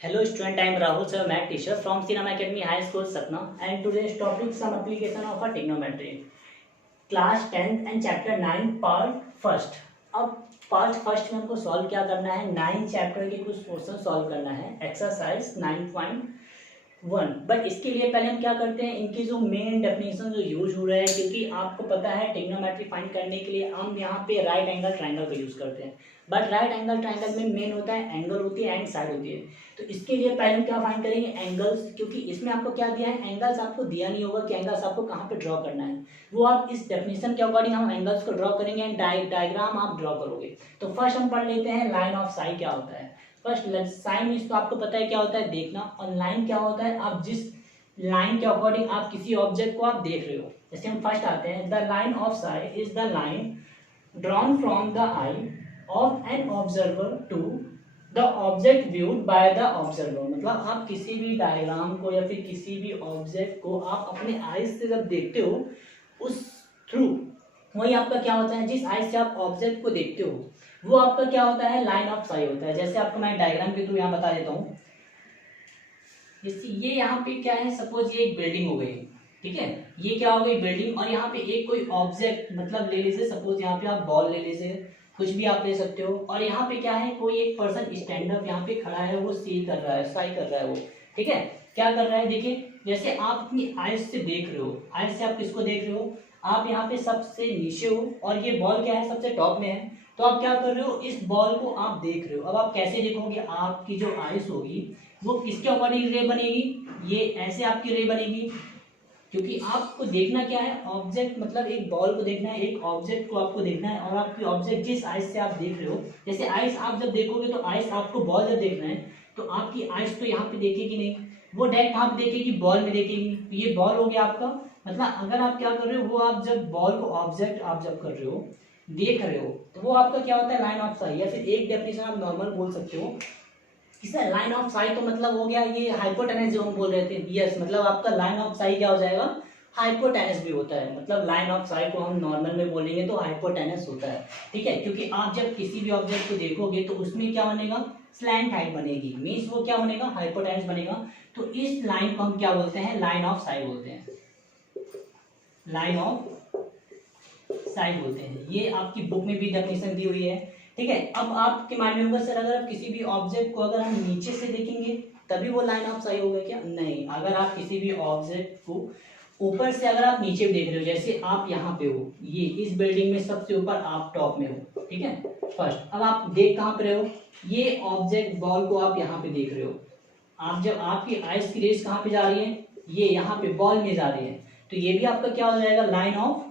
Hello student, I am Rahul sir, math teacher from Cinema Academy High School Satna, and today's topic some application of a trigonometry. Class 10th and chapter 9 part first. अब part first में हमको solve क्या करना है, 9 chapter के कुछ question solve करना है, एक्सरसाइज 9.1। बट इसके लिए पहले हम क्या करते हैं, इनकी जो मेन डेफिनेशन जो यूज हो रहा है, क्योंकि आपको पता है ट्रिग्नोमेट्री फाइंड करने के लिए हम यहाँ पे राइट एंगल ट्राइंगल का यूज करते हैं। बट राइट एंगल ट्राइंगल में मेन होता है एंगल होती है एंड साइड होती है। तो इसके लिए पहले हम क्या फाइंड करेंगे, एंगल्स, क्योंकि इसमें आपको क्या दिया है, एंगल्स आपको दिया नहीं होगा कि एंगल्स आपको कहाँ पे ड्रॉ करना है, वो आप इस डेफिनेशन के अकॉर्डिंग हम एंगल्स को ड्रॉ करेंगे एंड डायग्राम आप ड्रॉ करोगे। तो फर्स्ट हम पढ़ लेते हैं लाइन ऑफ साइड क्या होता है। फर्स्ट साइन मीन्स तो आपको पता है क्या होता है, देखना, और लाइन क्या होता है, आप जिस लाइन के अकॉर्डिंग आप किसी ऑब्जेक्ट को आप देख रहे हो। जैसे हम फर्स्ट आते हैं, the line of sight is the line drawn from the eye of an observer to the object viewed by the observer. मतलब आप किसी भी डायग्राम को या फिर किसी भी ऑब्जेक्ट को आप अपने आईज से जब देखते हो, उस थ्रू वही आपका क्या होता है, जिस आईज से आप ऑब्जेक्ट को देखते हो वो आपका क्या होता है, लाइन ऑफ साइड होता है। जैसे आपको मैं डायग्राम के थ्रू यहाँ बता देता हूँ। जैसे ये यहाँ पे क्या है, सपोज ये एक बिल्डिंग हो गई, ठीक है, ये क्या हो गई बिल्डिंग, और यहाँ पे एक कोई ऑब्जेक्ट मतलब ले लीजिए, सपोज यहाँ पे आप बॉल ले लीजिए, कुछ भी आप ले सकते हो, और यहाँ पे क्या है, कोई एक पर्सन स्टैंड अप यहाँ पे खड़ा है, वो सी कर रहा है, साई कर रहा है वो, ठीक है, क्या कर रहा है, देखिए जैसे आप अपनी आइज से देख रहे हो, आइज से आप किसको देख रहे हो, आप यहाँ पे सबसे नीचे हो और ये बॉल क्या है, सबसे टॉप में है, तो आप क्या कर रहे हो, इस बॉल को आप देख रहे हो। अब आप कैसे देखोगे, आपकी जो आइज होगी वो किसके अकॉर्डिंग रे बनेगी, ये ऐसे आपकी रे बनेगी, क्योंकि आपको देखना क्या है, ऑब्जेक्ट, मतलब एक बॉल को देखना है, एक ऑब्जेक्ट को आपको देखना है, और आपकी ऑब्जेक्ट जिस आइज से आप देख रहे हो, जैसे आइज आप जब देखोगे तो आइज आपको बॉल जब देखना है तो आपकी आइज तो यहाँ पे देखेगी नहीं, वो डायरेक्ट कहाँ पे देखेगी, बॉल में देखेगी। तो ये बॉल हो गया आपका, मतलब अगर आप क्या कर रहे हो, वो आप जब बॉल को ऑब्जेक्ट आप जब कर रहे हो, देख रहे हो, तो वो आपका क्या होता है, लाइन ऑफ साइड। या फिर एक डेफिनेशन आप नॉर्मल बोल सकते हो, सर लाइन ऑफ साइड तो मतलब हो गया ये हाइपोटेनस जो हम बोल रहे थे। यस, मतलब आपका लाइन ऑफ साइड क्या हो जाएगा, हाइपोटेनस भी होता है। मतलब लाइन ऑफ साइड को हम नॉर्मल में बोलेंगे तो हाइपोटेनस होता है, ठीक है, क्योंकि आप जब किसी भी ऑब्जेक्ट को देखोगे तो उसमें क्या बनेगा, स्लैंट हाइट बनेगी, मीन्स वो क्या बनेगा, हाइपोटेनस बनेगा। तो इस लाइन को हम क्या बोलते हैं, लाइन ऑफ साइड बोलते हैं, लाइन ऑफ साइड बोलते हैं। ये आपकी बुक में भी डेफिनेशन दी हुई है, ठीक है। अब आपके माइंड में होगा, सर अगर आप किसी भी ऑब्जेक्ट को अगर हम नीचे से देखेंगे तभी वो लाइन ऑफ साइड होगा क्या, नहीं, अगर आप किसी भी ऑब्जेक्ट को ऊपर से अगर आप नीचे देख रहे हो, जैसे आप यहाँ पे हो, ये इस बिल्डिंग में सबसे ऊपर आप टॉप में हो, ठीक है, फर्स्ट, अब आप देख कहाँ पे रहे हो, ये ऑब्जेक्ट बॉल को आप यहाँ पे देख रहे हो, आप जब आपकी आइज की रेस कहाँ पे जा रही है, ये यहाँ पे बॉल में जा रही है, तो ये भी आपका क्या हो जाएगा, लाइन ऑफ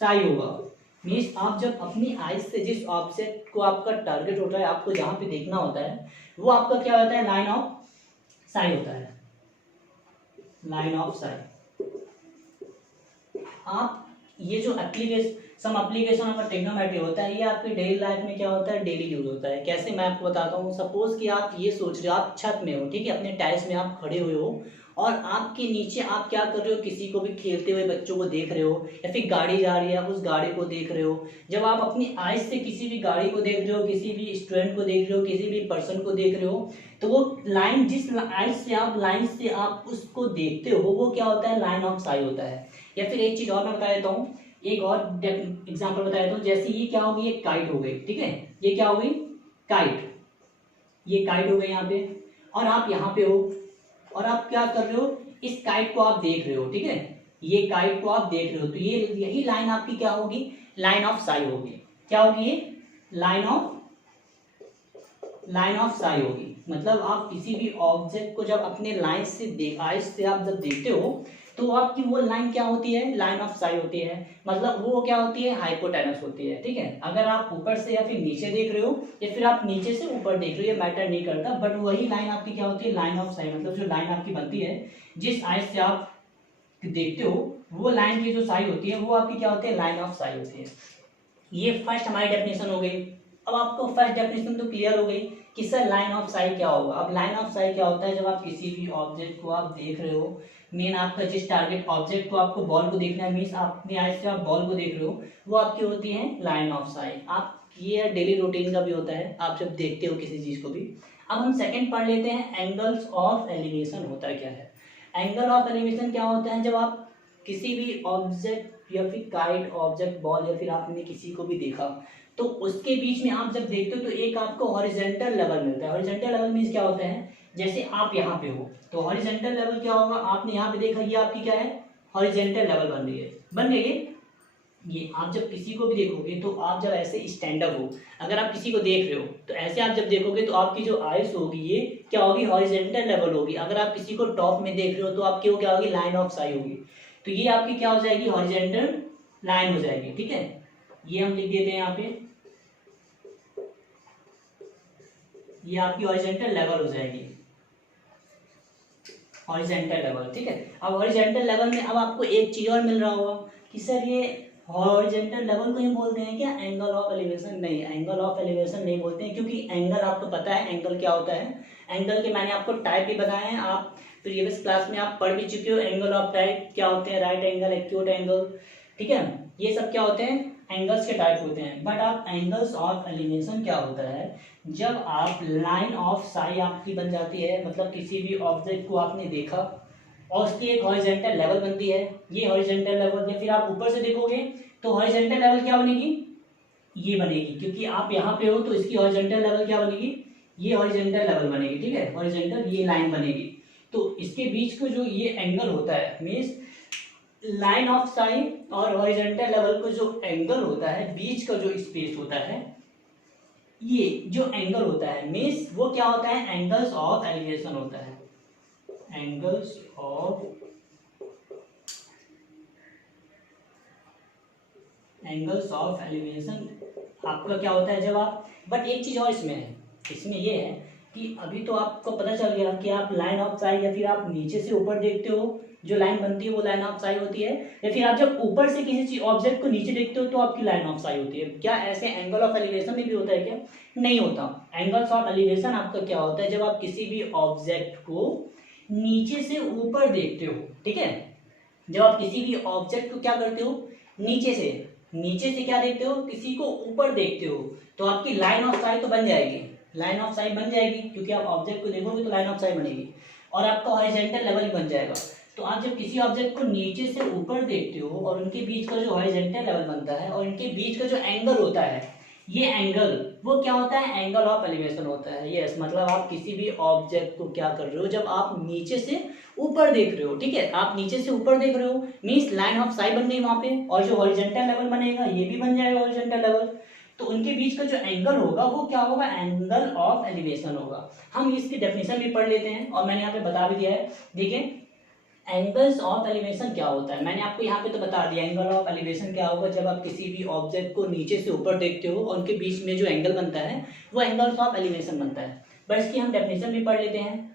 साइड होगा। मीन्स आप जब अपनी आइज से जिस ऑब्जेक्ट को आपका टारगेट होता है, आपको जहां पे देखना होता है, वो आपका क्या होता है, लाइन ऑफ साइड होता है, लाइन ऑफ साइड। आप ये जो सम एप्लीकेशन ऑफ ट्रिग्नोमेट्री होता है, ये आपकी डेली लाइफ में क्या होता है, डेली यूज होता है। कैसे, मैं आपको बताता हूँ। सपोज कि आप ये सोच रहे हो, आप छत में हो, ठीक है, अपने टाइल्स में आप खड़े हुए हो, और आपके नीचे आप क्या कर रहे हो, किसी को भी खेलते हुए बच्चों को देख रहे हो, या फिर गाड़ी जा रही है, आप उस गाड़ी को देख रहे हो। जब आप अपनी आइज से किसी भी गाड़ी को देख रहे हो, किसी भी स्टूडेंट को देख रहे हो, किसी भी पर्सन को देख रहे हो, तो वो लाइन, जिस आइज से आप लाइन से आप उसको देखते हो, वो क्या होता है, लाइन ऑफ साइड होता है। या फिर एक चीज और मैं बता देता हूँ, एक और एग्जाम्पल बता देता हूँ। जैसे ये क्या होगी, ये काइट हो गई, ठीक है, ये क्या हो गई, काइट, ये काइट हो गई यहाँ पे, और आप यहाँ पे हो, और आप क्या कर रहे हो, इस काइट को आप देख रहे हो, ठीक है, ये काइट को आप देख रहे हो, तो ये यही लाइन आपकी क्या होगी, लाइन ऑफ साइड होगी। क्या होगी ये, लाइन ऑफ साइड होगी। मतलब आप किसी भी ऑब्जेक्ट को जब अपने लाइन से आइज से आप जब देखते हो, तो आपकी वो लाइन क्या होती है, लाइन ऑफ साइड होती है। मतलब वो क्या होती है, हाइपोटेनस होती है, ठीक है। अगर आप ऊपर से या फिर नीचे देख रहे हो, या फिर आप नीचे से ऊपर देख रहे हो, ये मैटर नहीं करता, बट वही लाइन आपकी क्या होती है, लाइन ऑफ साइड। मतलब जो लाइन आपकी बनती है, जिस आइज से आप देखते हो, वो लाइन की जो साइड होती है, वो आपकी क्या होती है, लाइन ऑफ साइड होती है। ये फर्स्ट हमारी डेफिनेशन हो गई। अब आपको फर्स्ट डेफिनेशन तो क्लियर हो गई कि सर लाइन ऑफ साइड क्या होगा। अब लाइन ऑफ साइड क्या होता है, जब आप किसी भी ऑब्जेक्ट को आप देख रहे हो, मेन आपका जिस टारगेट ऑब्जेक्ट को आपको बॉल को देखना है, मीन्स आप अपनी आइज से आप बॉल को देख रहे हो, वो आपकी होती है लाइन ऑफ साइड। आप ये डेली रूटीन का भी होता है, आप जब देखते हो किसी चीज को भी, अब हम सेकंड पढ़ लेते हैं, एंगल्स ऑफ एलिवेशन होता क्या है। एंगल ऑफ एलिवेशन क्या होता है, जब आप किसी भी ऑब्जेक्ट या फिर काइट ऑब्जेक्ट बॉल या फिर आपने किसी को भी देखा तो उसके बीच में आप जब देखते हो तो एक आपको हॉरिजॉन्टल लेवल मिलता है। हॉरिजॉन्टल लेवल मींस क्या होता है, जैसे आप यहाँ पे हो तो हॉरिजॉन्टल लेवल क्या होगा, आपने यहाँ पे देखा ये आपकी क्या है, हॉरिजॉन्टल लेवल बन रही है, बन गई है। ये आप जब किसी को भी देखोगे तो आप जब ऐसे स्टैंड अप हो, अगर आप किसी को देख रहे हो तो ऐसे आप जब देखोगे तो आपकी जो आइस होगी ये क्या होगी, हॉरिजॉन्टल लेवल होगी। अगर आप किसी को टॉप में देख रहे हो तो आपकी वो क्या होगी, लाइन ऑफ साइट होगी। तो ये आपकी क्या हो जाएगी, हॉरिजॉन्टल लाइन हो जाएगी। ठीक है, ये हम लिख देते हैं यहाँ पे, ये आपकी हॉरिजॉन्टल लेवल हो जाएगी, हॉरिजॉन्टल लेवल। ठीक है, अब हॉरिजॉन्टल लेवल में अब आपको एक चीज और मिल रहा होगा कि सर ये हॉरिजॉन्टल लेवल को ही बोलते हैं क्या, एंगल ऑफ एलिवेशन? नहीं, एंगल ऑफ एलिवेशन नहीं बोलते हैं, क्योंकि एंगल आपको पता है एंगल क्या होता है। एंगल के मैंने आपको टाइप भी बताए हैं, आप प्रीवियस क्लास में आप पढ़ भी चुके हो। एंगल ऑफ टाइप क्या होते हैं, राइट एंगल, एक्यूट एंगल, ठीक है, ये सब क्या होते हैं, एंगल्स के टाइप होते हैं। बट आप एंगल्स ऑफ एलिवेशन क्या होता है, जब आप लाइन ऑफ साइट आपकी बन जाती है, मतलब किसी भी ऑब्जेक्ट को आपने देखा और उसकी एक हॉरिजॉन्टल लेवल बनती है, ये हॉरिजॉन्टल लेवल, या फिर आप ऊपर से देखोगे तो हॉरिजॉन्टल लेवल क्या बनेगी, ये बनेगी, क्योंकि आप यहाँ पे हो तो इसकी हॉरिजॉन्टल लेवल क्या बनेगी, ये हॉरिजॉन्टल लेवल बनेगी। ठीक है, हॉरिजॉन्टल ये लाइन बनेगी। तो इसके बीच को जो ये एंगल होता है, मीन्स लाइन ऑफ साइट और हॉरिजॉन्टल लेवल को जो एंगल होता है, बीच का जो स्पेस होता है, ये जो एंगल होता है मीन्स वो क्या होता है, एंगल्स ऑफ एलिवेशन होता है। एंगल्स ऑफ एलिवेशन आपका क्या होता है जब आप, बट एक चीज और इसमें है, इसमें ये है कि अभी तो आपको पता चल गया कि आप लाइन ऑफ साइट या फिर आप नीचे से ऊपर देखते हो, जो लाइन बनती है वो लाइन ऑफ साइट होती है, या फिर आप जब ऊपर से किसी चीज ऑब्जेक्ट को नीचे देखते हो तो आपकी लाइन ऑफ साइट होती है। क्या ऐसे एंगल ऑफ एलिवेशन में भी होता है क्या? नहीं होता। एंगल्स ऑफ एलिवेशन आपका क्या होता है, जब आप किसी भी ऑब्जेक्ट को नीचे से ऊपर देखते हो, ठीक है, जब आप किसी भी ऑब्जेक्ट को क्या करते हो, नीचे से क्या देखते हो, किसी को ऊपर देखते हो, तो आपकी लाइन ऑफ साइट तो बन जाएगी, लाइन ऑफ साइट बन जाएगी, क्योंकि आप ऑब्जेक्ट को देखोगे तो लाइन ऑफ साइट बनेगी और आपका हॉरिजॉन्टल लेवल ही बन जाएगा। तो आप जब किसी ऑब्जेक्ट को नीचे से ऊपर देखते हो और उनके बीच का जो हॉरिजॉन्टल लेवल बनता है और इनके बीच का जो एंगल होता है, ये एंगल वो क्या होता है, एंगल ऑफ एलिवेशन होता है। यस, मतलब आप किसी भी ऑब्जेक्ट को क्या कर रहे हो, जब आप नीचे से ऊपर देख रहे हो, ठीक है, आप नीचे से ऊपर देख रहे हो मीन्स लाइन ऑफ साइट बन गई वहां पे, और जो हॉरिजॉन्टल लेवल बनेगा ये भी बन जाएगा हॉरिजॉन्टल लेवल। तो उनके बीच का जो एंगल होगा वो क्या होगा, एंगल ऑफ एलिवेशन होगा। हम इसकी डेफिनेशन भी पढ़ लेते हैं और मैंने यहाँ पे बता भी दिया है। देखिए एंगल्स ऑफ एलिवेशन क्या होता है, मैंने आपको यहाँ पे तो बता दिया। एंगल ऑफ एलिवेशन क्या होगा, जब आप किसी भी ऑब्जेक्ट को नीचे से ऊपर देखते हो और उनके बीच में जो एंगल बनता है वो एंगल्स ऑफ एलिवेशन बनता है। बट इसकी हम डेफिनेशन भी पढ़ लेते हैं।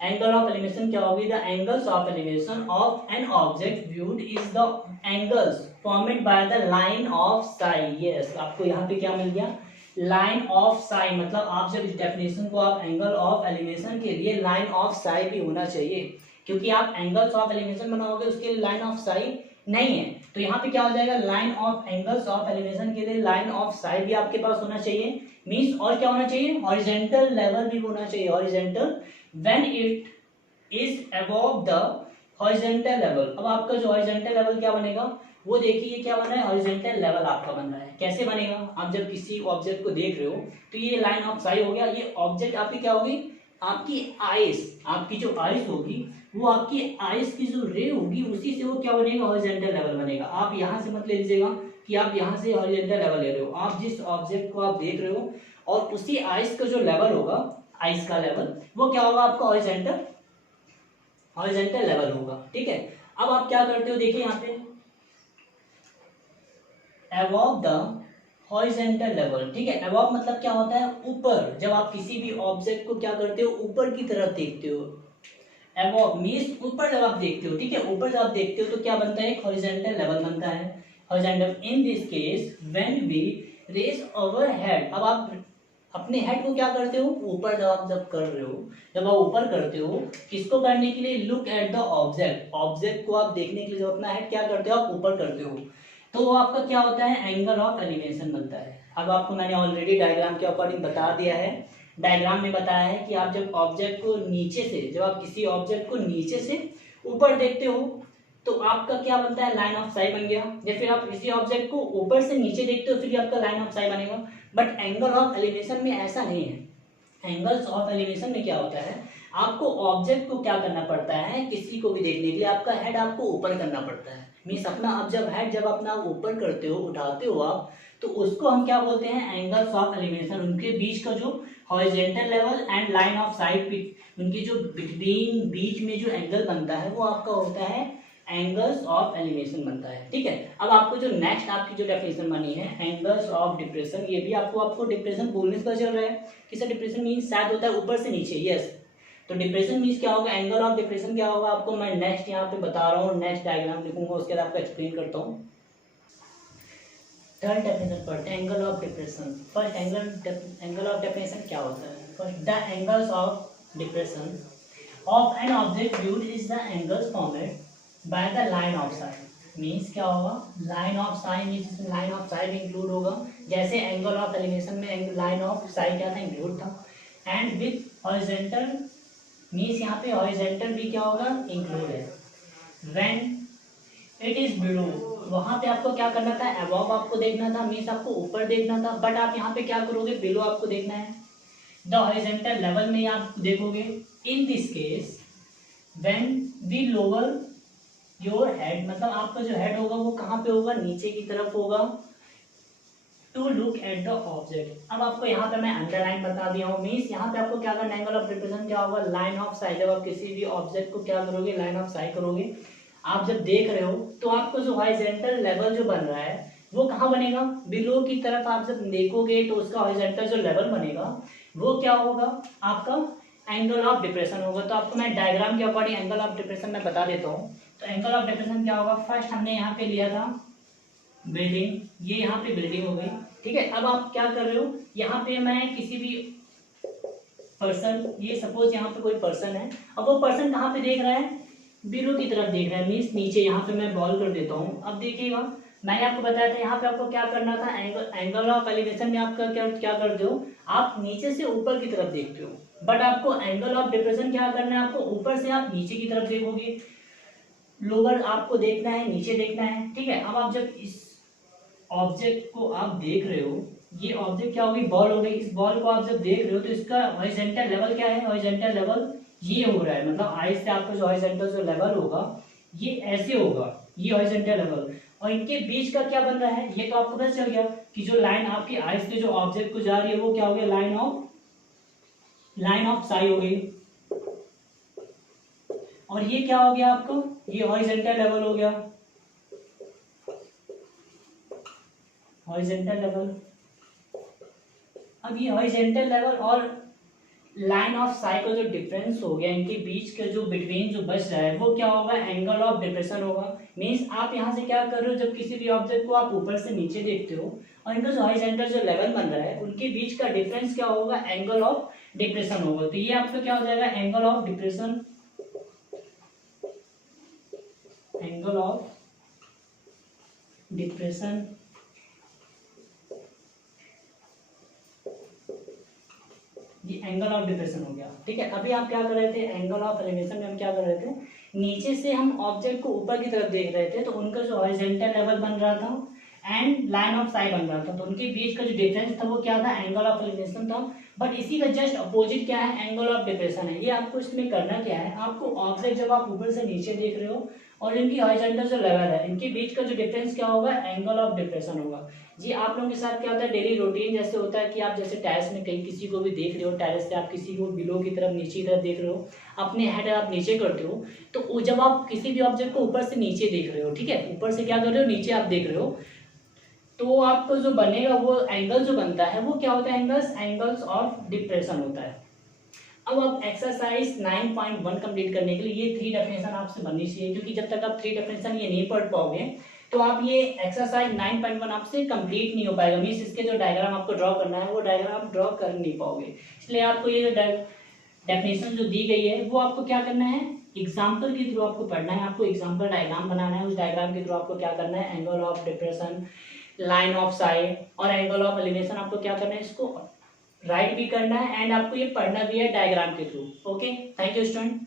एंगल ऑफ एलिवेशन क्या होगी, the angles of elevation of an object viewed is the angles formed by the line of site. Yes, आपको यहाँ पे क्या मिल गया, लाइन ऑफ साइट, मतलब आप जब इस डेफिनेशन को आप एंगल ऑफ एलिवेशन के लिए लाइन ऑफ साइट भी होना चाहिए, क्योंकि आप एंगल्स ऑफ एलिवेशन बनाओगे उसके लिए लाइन ऑफ साइट नहीं है। तो यहाँ पे क्या हो जाएगा, line of angles of elevation के लिए लाइन ऑफ साइट भी आपके पास होना चाहिए मीन्स, और क्या होना चाहिए, हॉरिजॉन्टल लेवल भी होना चाहिए, horizontal when it is above the horizontal level. अब आपका जो हॉरिजॉन्टल लेवल क्या बनेगा, वो देखिए क्या बन रहा है, हॉरिजॉन्टल लेवल आपका बन रहा है। कैसे बनेगा, आप जब किसी ऑब्जेक्ट को देख रहे हो तो ये लाइन ऑफ साइट हो गया, ये ऑब्जेक्ट आपकी क्या होगी, आपकी आइस, आपकी जो आइस होगी वो आपकी आइस की जो रे होगी उसी से वो क्या बनेगा, हॉरिजॉन्टल लेवल बनेगा। आप यहाँ से मत ले लीजिएगा कि आप यहाँ से हॉरिजॉन्टल लेवल ले रहे हो, आप जिस ऑब्जेक्ट को आप देख रहे हो और उसी आइस का जो लेवल होगा, आइस का लेवल वो क्या होगा, आपका हॉरिजॉन्टल लेवल होगा। ठीक है, अब आप क्या करते हो, देखिए यहाँ पे अबव द हॉरिजॉन्टल लेवल, ठीक है, अबव मतलब क्या होता है, ऊपर। जब आप किसी भी ऑब्जेक्ट को क्या करते हो, ऊपर की तरफ देखते हो, अबव मींस ऊपर जब आप देखते हो, ठीक है, ऊपर जब आप देखते हो तो क्या बनता है, एक हॉरिजॉन्टल लेवल बनता है, horizontal. In this case when we raise our head, अब आप अपने हेड को क्या करते हो, ऊपर जब कर रहे हो, जब आप ऊपर करते हो, किसको करने के लिए, look at the object, object को आप देखने के लिए जब अपना हेड क्या करते हो, आप ऊपर करते हो, तो वो आपका क्या होता है, एंगल ऑफ एलिवेशन बनता है। अब आपको मैंने ऑलरेडी डायग्राम के अकॉर्डिंग बता दिया है, डायग्राम में बताया है कि आप जब ऑब्जेक्ट को नीचे से, जब आप किसी ऑब्जेक्ट को नीचे से ऊपर देखते हो तो आपका क्या बनता है, लाइन ऑफ साइट बन गया। या फिर आप किसी ऑब्जेक्ट को ऊपर से नीचे देखते हो फिर आपका लाइन ऑफ साइट बनेगा। बट एंगल ऑफ एलिवेशन में ऐसा नहीं है। एंगल्स ऑफ एलिवेशन में क्या होता है, आपको ऑब्जेक्ट को क्या करना पड़ता है, किसी को भी देखने के लिए आपका हेड आपको ऊपर करना पड़ता है। मीन्स अपना अब जब हेड जब अपना ऊपर करते हो, उठाते हो आप, तो उसको हम क्या बोलते हैं, एंगल्स ऑफ एलिवेशन। उनके बीच का जो horizontal level and line of site, उनकी जो बिटवीन बीच में जो एंगल बनता है वो आपका होता है एंगल्स ऑफ एलिवेशन बनता है। ठीक है, अब आपको जो नेक्स्ट आपकी जो डेफिनेशन बनी है एंगल्स ऑफ डिप्रेशन, ये भी आपको डिप्रेशन बोलने से पता चल रहा है कि सर डिप्रेशन मीन्स शायद होता है ऊपर से नीचे। यस, तो डिप्रेशन मीन्स क्या होगा, एंगल ऑफ डिप्रेशन क्या होगा आपको मैं नेक्स्ट यहाँ पे बता रहा हूँ, नेक्स्ट डायग्राम लिखूंगा उसके बाद आपको एक्सप्लेन करता हूँ। थर्ड डेफिनेशन पढ़ते हैं, angle of depression. First angle of depression क्या होता है। First, the angles of depression of an object viewed is the angles formed by the line of side. Means क्या होगा, line of side means line of side include होगा, जैसे angle of elevation में line of side क्या था, include था। And with horizontal means यहाँ पे हॉरिजॉन्टल भी क्या होगा, इंक्लूड है। व्हेन इट इज बिलो, वहां पे आपको क्या करना था, अबव आपको देखना था, मीन्स आपको ऊपर देखना था। बट आप यहाँ पे क्या करोगे, बिलो आपको देखना है। द हॉरिजॉन्टल लेवल में आप देखोगे। In this case when we lower your head, मतलब आपका जो हेड होगा वो कहाँ पे होगा, नीचे की तरफ होगा, to look at the object. अब आपको यहाँ पे मैं अंडरलाइन बता दिया हूँ। मीन्स यहाँ पे आपको क्या करना, एंगल ऑफ डिप्रेशन क्या होगा, लाइन ऑफ साइड। जब आप किसी भी ऑब्जेक्ट को क्या करोगे, लाइन ऑफ साइड करोगे, आप जब देख रहे हो तो आपको जो हॉरिजॉन्टल लेवल जो बन रहा है वो कहाँ बनेगा, बिलो की तरफ। आप जब देखोगे तो उसका हॉरिजॉन्टल जो लेवल बनेगा वो क्या होगा, आपका एंगल ऑफ डिप्रेशन होगा। तो आपको मैं डायग्राम के अकॉर्डिंग एंगल ऑफ डिप्रेशन में बता देता हूँ। तो एंगल ऑफ डिप्रेशन क्या होगा, फर्स्ट हमने यहाँ पे लिया था बिल्डिंग, ये यहाँ पे बिल्डिंग हो गई। ठीक है, अब आप क्या कर रहे हो, यहाँ पे मैं किसी भी पर्सन, ये सपोज यहाँ पे कोई पर्सन है, अब वो पर्सन कहाँ पे देख रहा है, बिलो की तरफ देख रहा है, मीन्स नीचे। यहाँ पे मैं बॉल कर देता हूँ। अब देखिएगा मैंने आपको बताया था यहाँ पे आपको क्या करना था, एंगल ऑफ एलिवेशन में आपका क्या करते हो, आप नीचे से ऊपर की तरफ देखते हो। बट आपको एंगल ऑफ डिप्रेशन क्या करना है, आपको ऊपर से आप नीचे की तरफ देखोगे, लोअर आपको देखना है, नीचे देखना है। ठीक है, अब आप जब इस ऑब्जेक्ट को आप देख रहे हो, ये ऑब्जेक्ट क्या होगी, बॉल हो गई। इस बॉल को आप जब देख रहे हो तो इसका हॉरिजॉन्टल लेवल क्या है, हॉरिजॉन्टल लेवल ये हो रहा है, मतलब आइज से आपका जो हॉरिजॉन्टल जो लेवल होगा ये ऐसे होगा, ये हॉरिजॉन्टल लेवल। और इनके बीच का क्या बन रहा है, ये तो आपको पता चल गया कि जो लाइन आपकी आइज से जो ऑब्जेक्ट को जा रही है वो क्या हो गया, लाइन ऑफ साइड हो गई। और ये क्या हो गया आपको, ये हॉरिजॉन्टल लेवल हो गया, हॉरिजॉन्टल लेवल। अब ये हॉरिजॉन्टल लेवल और लाइन ऑफ साइड का जो डिफरेंस हो गया, इनके बीच का जो बिटवीन जो बच रहा है वो क्या होगा, एंगल ऑफ डिप्रेशन होगा। मीन्स आप यहाँ से क्या कर रहे हो, जब किसी भी ऑब्जेक्ट को आप ऊपर से नीचे देखते हो और इनका जो हॉरिजॉन्टल जो लेवल बन रहा है उनके बीच का डिफरेंस क्या होगा, एंगल ऑफ डिप्रेशन होगा। तो ये आपका क्या हो जाएगा, angle of depression, angle of depression. ये एंगल ऑफ डिप्रेशन हो गया। ठीक है, अभी आप क्या कर रहे थे, एंगल ऑफ एलिवेशन में हम क्या कर रहे थे, नीचे से हम ऑब्जेक्ट को ऊपर की तरफ देख रहे थे, तो उनका जो हॉरिजॉन्टल लेवल बन रहा था एंड लाइन ऑफ साइड बन रहा था, तो उनके बीच का जो डिफरेंस था वो क्या था, एंगल ऑफ एलिवेशन था। बट इसी का जस्ट अपोजिट क्या है, एंगल ऑफ डिप्रेशन है। ये आपको इसमें करना क्या है, आपको ऑब्जेक्ट जब आप ऊपर से नीचे देख रहे हो और इनकी हॉरिजॉन्टल जो लेवल है इनके बीच का जो डिफरेंस क्या होगा, एंगल ऑफ डिप्रेशन होगा। जी आप लोगों के साथ क्या होता है, डेली रूटीन जैसे होता है कि आप जैसे टेरेस में कहीं किसी को भी देख रहे हो, टेरेस से आप किसी को बिलो की तरफ, नीचे की तरफ देख रहे हो, अपने हेड आप नीचे करते हो, तो जब आप किसी भी ऑब्जेक्ट को ऊपर से नीचे देख रहे हो, ठीक है, ऊपर से क्या कर रहे हो, नीचे आप देख रहे हो, तो आपको जो बनेगा वो एंगल जो बनता है वो क्या होता है, एंगल्स ऑफ डिप्रेशन होता है। अब आप एक्सरसाइज 9.1 कंप्लीट करने के लिए ये 3 डेफिनेशन आपसे बननी चाहिए, क्योंकि जब तक आप 3 डेफिनेशन ये नहीं पढ़ पाओगे तो आप ये एक्सरसाइज 9.1 आपसे कंप्लीट नहीं हो पाएगा। मीन्स इसके जो डायग्राम आपको ड्रॉ करना है वो डायग्राम आप ड्रॉ कर नहीं पाओगे। इसलिए आपको ये जो डेफिनेशन जो दी गई है वो आपको क्या करना है, एग्जाम्पल के थ्रू आपको पढ़ना है, आपको एग्जाम्पल डायग्राम बनाना है। उस डायग्राम के थ्रू आपको क्या करना है, angle of depression, line of side और एंगल ऑफ एलिवेशन आपको क्या करना है, इसको राइट भी करना है एंड आपको ये पढ़ना भी है डायग्राम के through. Okay, thank you student.